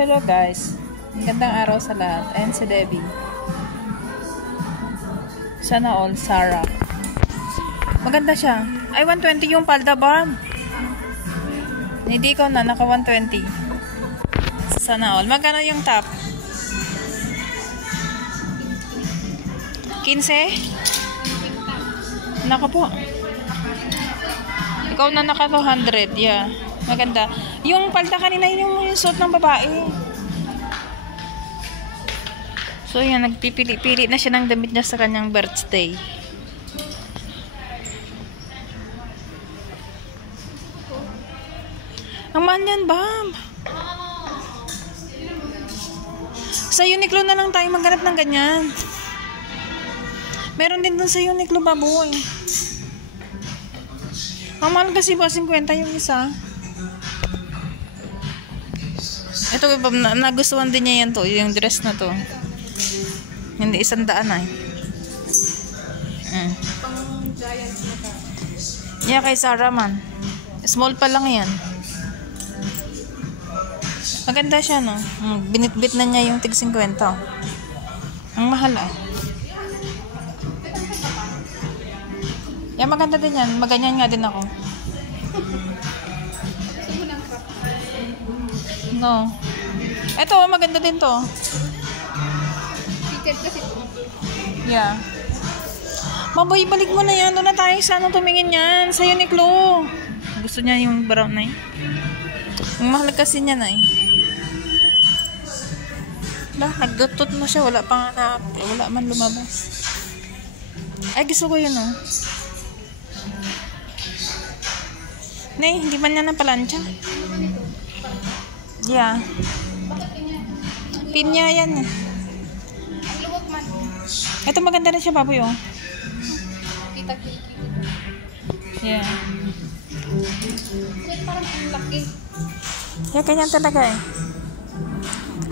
hello guys. Magandang araw sa lahat. Ayan si Debbie. Sana all, Sarah. Maganda siya. Ay, 120 yung palda ba? Hindi ko na, naka 120. Sana all. Magkano yung top? 15? Naka po. Ikaw na naka 200. Yeah. Maganda. Yung palda kanina yung suot ng babae. So yan, nagpipili-pili na siya ng damit niya sa kanyang birthday. Ang mahal yan, Bam. Sa Uniqlo na lang tayo maghanap ng ganyan. Meron din dun sa Uniqlo, baboy. Ang mahal kasi ba 50 yung isa? Ito, nagustuhan din niya yan to, yung dress na to. Hindi 100 ay. Pang giant na ka. Yeah, kay Sarah man. Small pa lang yan. Maganda siya, no? Binitbit na niya yung tig 50. Ang mahal ah. Yeah, maganda din yan. Maganyan nga din ako. No. Ito, maganda din to. Ticket kasi. Yeah. Maboy, balik mo na yan. Doon na tayo sa ano tumingin yan. Sa Uniqlo. Gusto niya yung brown na eh. Ang mahal kasi niya na eh. Nagdutot mo siya. Wala man lumabas. Ay, gusto ko yun oh. Nay, hindi man niya na palansya. Yeah. Pinya yan. Luwag man. Ito maganda rin siya, baboy, oh. Kita-kita. Yeah. Wait, parang ang laki. Yeah, ganyan talaga eh.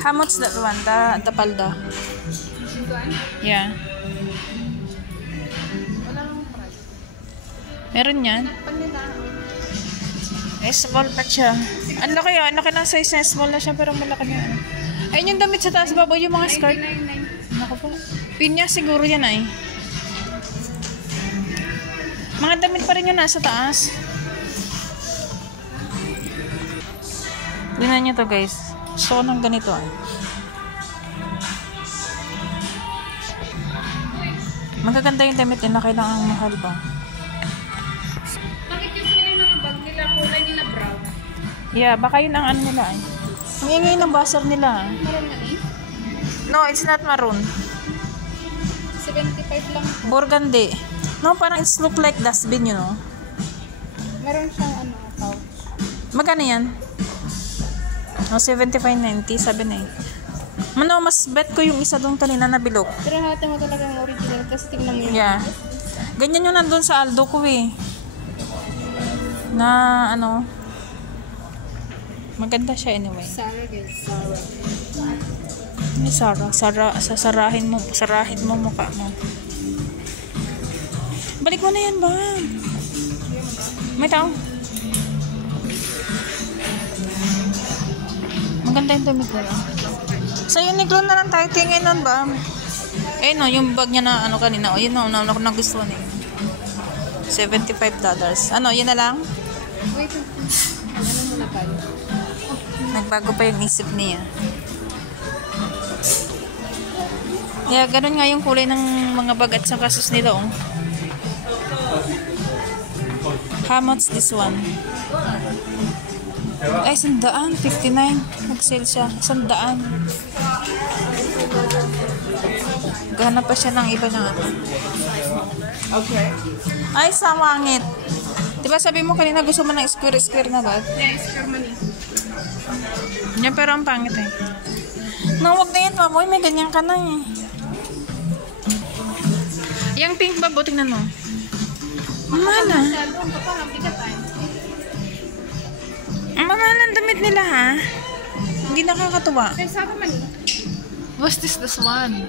How much that one? The palda? Yeah. Wala nang price. Meron yan. Panila. Eh, small pa siya. Ang laki ah. Ang laki ng size na. Small na siya pero malaki na. Ayun yung damit sa taas, baboy. Yung mga skirt. 99. Naku po. Pinya siguro yan ay. Mga damit pa rin yung nasa taas. Tingnan nyo to guys. So, nang ganito ay. Magaganda yung damit nila. Kailangan mahal ba? Bakit yung sila mga bag nila, kulay nila brown? Yeah, baka yun ang ano nila ay. Ang ingay ng basar nila. Meron na eh. No, it's not maroon. 75 lang. Burgundy. No, parang it's look like dustbin, you know. Meron siyang ano, pouch. Magkano yan? No, 75.90, sabi na eh. Mano, mas bet ko yung isa doon kanina na bilog. Pero hati mo talagang original kasi tingnan mo yun. Yeah. Ganyan yung nandun sa Aldo ko eh. Na ano. Maganda siya anyway. Sarah guys, Sarah. Ni Sarah. Sarahin mo mukha mo. Balik mo na yan ba? May tao. Maganda yung damit nila. Sa Uniqlo na lang tayo tingin nun ba? Eh no, yung bag niya na ano kanina. O yun na, nagustuhan niya. $75. Ano, yun na lang? Wait, ano muna tayo? Nagbago pa yung isip niya. Yeah, ganun nga yung kulay ng mga bag at sa kasus nila, oh. How much this one? Ay, 100. 59. Nag-sale siya. 100. Gahanap pa siya ng iba na ano. Okay. Ay, sawangit. Diba sabi mo kanina gusto mo ng square na bag? Yes, Germany. Yan, pero ang pangit eh. Nawag na yan, baboy. May ganyan ka na eh. Yung pink ba, tingnan mo. Mahal ah. Ang mahal ng damit nila ha. Hindi nakakatuwa. Kaya sa man eh. What's this one?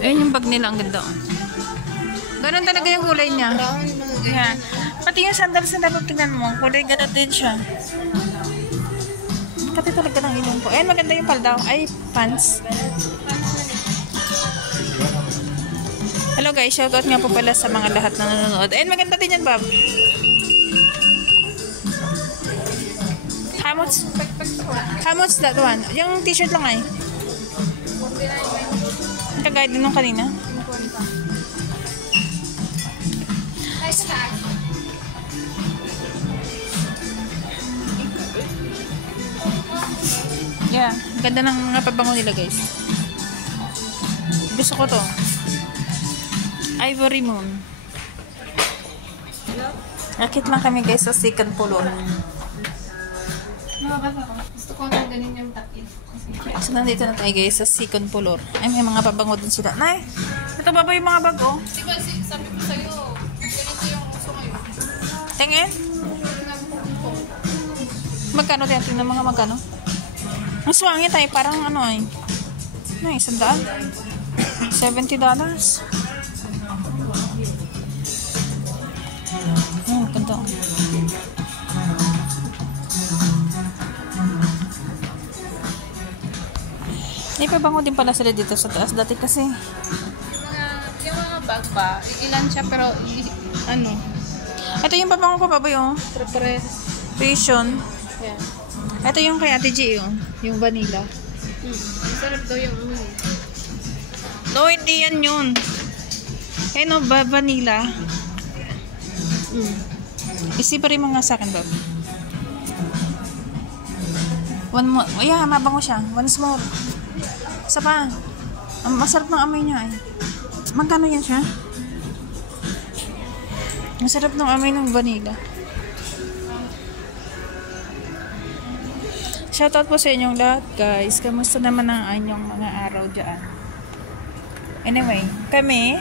Ayun yung bag nila, ang ganda. Ganun talaga yung kulay niya. Brown, mga Yeah. Pati yung sandals na dapat tingnan mo, kulay ganun din siya. Kati talaga ng ilong ko. Ayan, maganda yung palda. Ay, pants. Hello guys, shoutout nga po pala sa mga lahat na nanonood. Ayan, maganda din yan, Bob. How much that one? Yung t-shirt lang ay. Kagaya din nung kanina. Yeah, ganda ng mga pabango nila guys. Gusto ko to. Ivory Moon. Nakit lang kami guys sa second floor. Gusto ko na ganun yung takip. So nandito na tayo guys sa second floor. Ay, may mga pabango din sila. Nay, ito ba yung mga bago? Diba sabi ko sa'yo, ganito yung gusto ko yun. Tingin? Magkano tayo? Tingnan mga magkano? Ang swangin tayo, parang ano ay. Ano, $100? $70. Ganda. May pabango din pala sila dito sa taas. Dati kasi. Yung mga bag ba, ilan siya pero ano? Ito yung pabango ko, baboy, oh. Passion. Yeah. Ito yung kay Ate G, oh. Yung vanilla. Sarap daw yung ano. No, hindi yan yun. Eh, no, vanilla. Isipa rin mga sa akin, Bob. One more. Oh, yeah, mabango siya. Once more. Isa pa. Masarap ng amoy niya, ay. Magkano yan siya? Masarap ng amoy ng vanilla. Shoutout po sa inyong lahat, guys. Kamusta naman ang inyong mga araw dyan? Anyway, kami,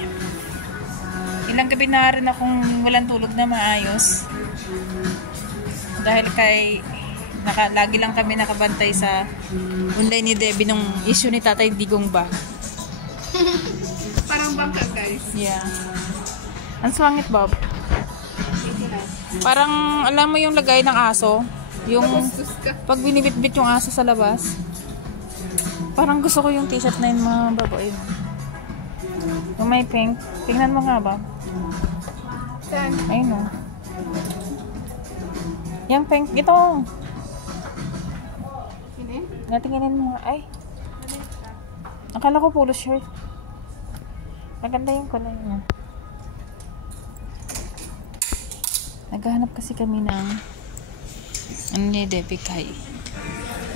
ilang gabi na rin akong walang tulog na maayos. Dahil kay, lagi lang kami nakabantay sa online ni Debbie nung issue ni Tatay Digong ba? Parang bangka, guys. Yeah. Ang swangit, Bob. Parang, alam mo yung lagay ng aso? Yung, pag binibitbit yung aso sa labas. Parang gusto ko yung t-shirt na yun, mga babae. Yung may pink. Tingnan mo nga ba? Saan? Ayun o. Yung pink. Ito. Sini? Natinginin mo nga. Ay. Akala ko polo shirt. Maganda yung kulay niya. Naghahanap kasi kami ng ano ni Debbie Kai.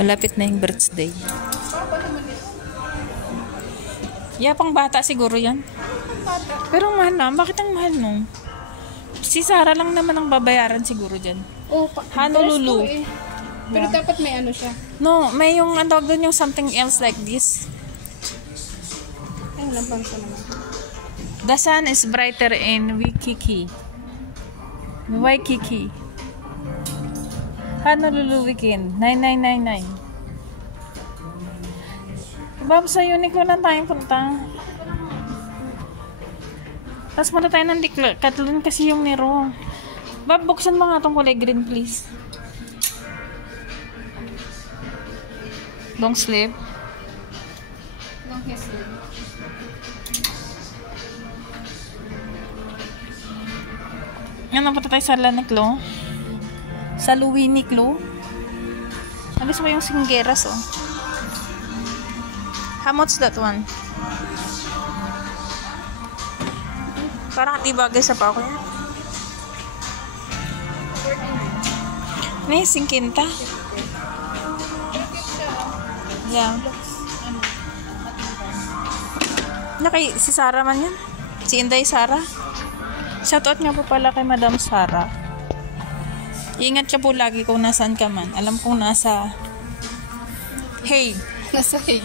Malapit na yung birthday. Yeah, pang bata siguro yan. Pero mahal na. Bakit ang mahal no? Si Sarah lang naman ang babayaran siguro dyan. Oh, Honolulu. eh. Pero dapat may ano siya. No, may yung ang tawag doon yung something else like this. Ay, walang pangsa naman. The sun is brighter in Waikiki. Waikiki. Honolulu weekend. 9999. Bob, sa Uniqlo lang tayong punta. Tapos punta tayo ng Dikla. Katulad kasi yung Nero. Bob, buksan mo nga itong kulay green, please. Long sleeve. Long sleeve. Yan, punta tayo sa Uniqlo. Sa Uniqlo. Alis mo yung singgeras, oh. How much that one? Parang di bagay sa pako yan. 49. May 50. Yeah. Si Sarah man yan. Si Inday Sarah. Shoutout nga po pala kay Madam Sarah. Ingat ka po lagi kung nasaan ka man. Alam kong nasa Hague. Nasa Hague.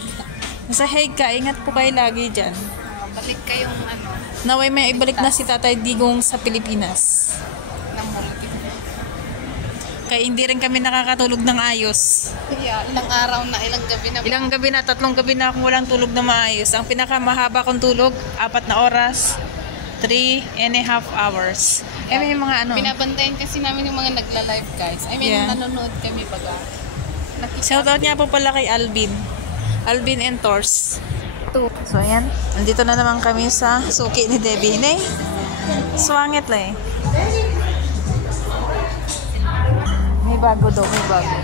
Nasa Hague ka. Ingat po kayo lagi dyan. Balik kayong ano. Naway may ibalik na si Tatay Digong sa Pilipinas. Ng multi. Kaya hindi rin kami nakakatulog ng ayos. Yeah, ilang araw na, ilang gabi na. Ilang gabi na, 3 gabi na akong walang tulog na maayos. Ang pinakamahaba kong tulog, 4 na oras. 3.5 hours. Eh, may mga ano. Binabantayan kasi namin yung mga nagla-live, guys. I mean, Yeah. nanonood kami baga. Shoutout nga po pala kay Alvin. Alvin and Tors. So, ayan. Nandito na naman kami sa suki ni Debbie. Nay, swangit lang eh. May bago daw, may bago.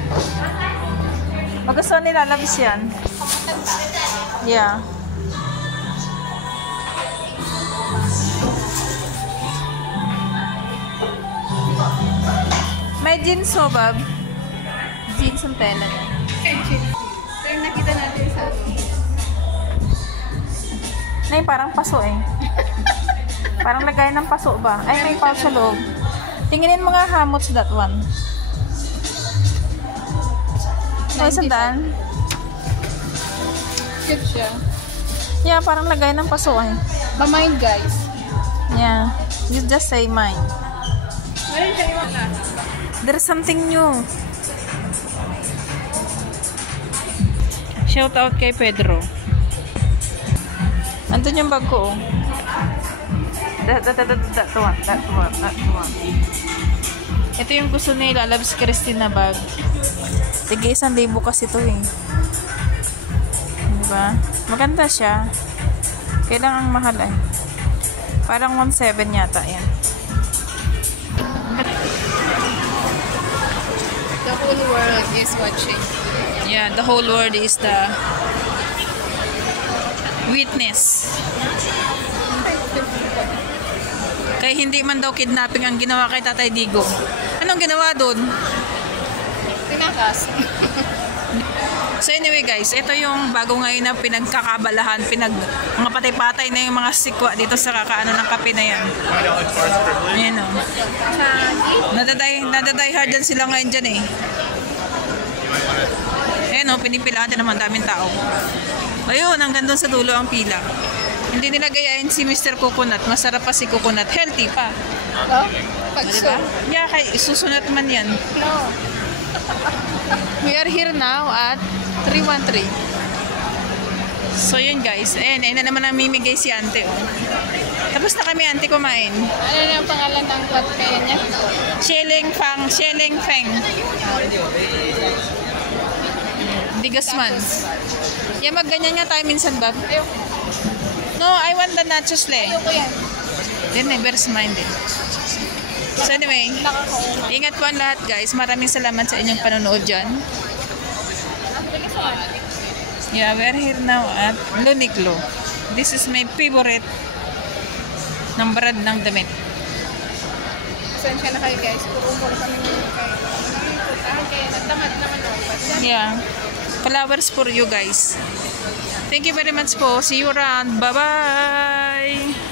Magustuhan nila, labis yan. Yeah. May jeans ho, Bob. Jeans ang tela niya. Pero nakita natin sa Nay, parang paso eh. Parang lagay ng paso ba? Ay, may pouch sa loob. Tinginin mo nga how much that one. Ay, sandaan. cute siya. Yeah, parang lagay ng paso eh. Ba-mind guys. Yeah. You just say mine. Meron siya yung mga. There's something new. Shout out kay Pedro. Andun yung bag ko oh. That one. Ito yung gusto nila, Loves Christine na bag. Sige, 1,000 kasi ito eh. Diba? Maganda siya. Kailangang mahal eh. Parang 1,700 yata yan. The whole world is watching. Yeah, the whole world is the witness. Kaya hindi man daw kidnapping ang ginawa kay Tatay Digo. Anong ginawa doon? Tinakas. So anyway guys, ito yung bago ngayon na pinagkakabalahan, mga patay-patay na yung mga sikwa dito sa kakaano ng kape na yan. Ayan o. Nadaday hard dyan sila ngayon dyan eh. Ayan o, pinipilaan din naman daming tao. Ayun, hanggang doon sa dulo ang pila. Hindi nila gayain si Mr. Coconut. Masarap pa si Coconut. Healthy pa. Oh? Pagso. Diba? Yeah, kay susunod man yan. No. We are here now at 313. So yun guys. Ayun na naman ang mimigay si Ante. Oh. Tapos na kami Ante kumain. Ano na ang pangalan ng club kaya niya? Shelling Feng. Digasman. Yeah, magganyan nga tayo minsan, Bob. Ayoko. No, I want the nachos le. Ayoko yan. Then never's mind eh. So anyway, ingat po ang lahat guys. Maraming salamat sa inyong panonood dyan. Yeah, we're here now at Uniqlo. This is my favorite ng brand ng damit. Sensya na kayo guys. Puro kami kaya nagtamad naman ako. Yeah. Flowers for you guys. Thank you very much po. See you around. Bye-bye!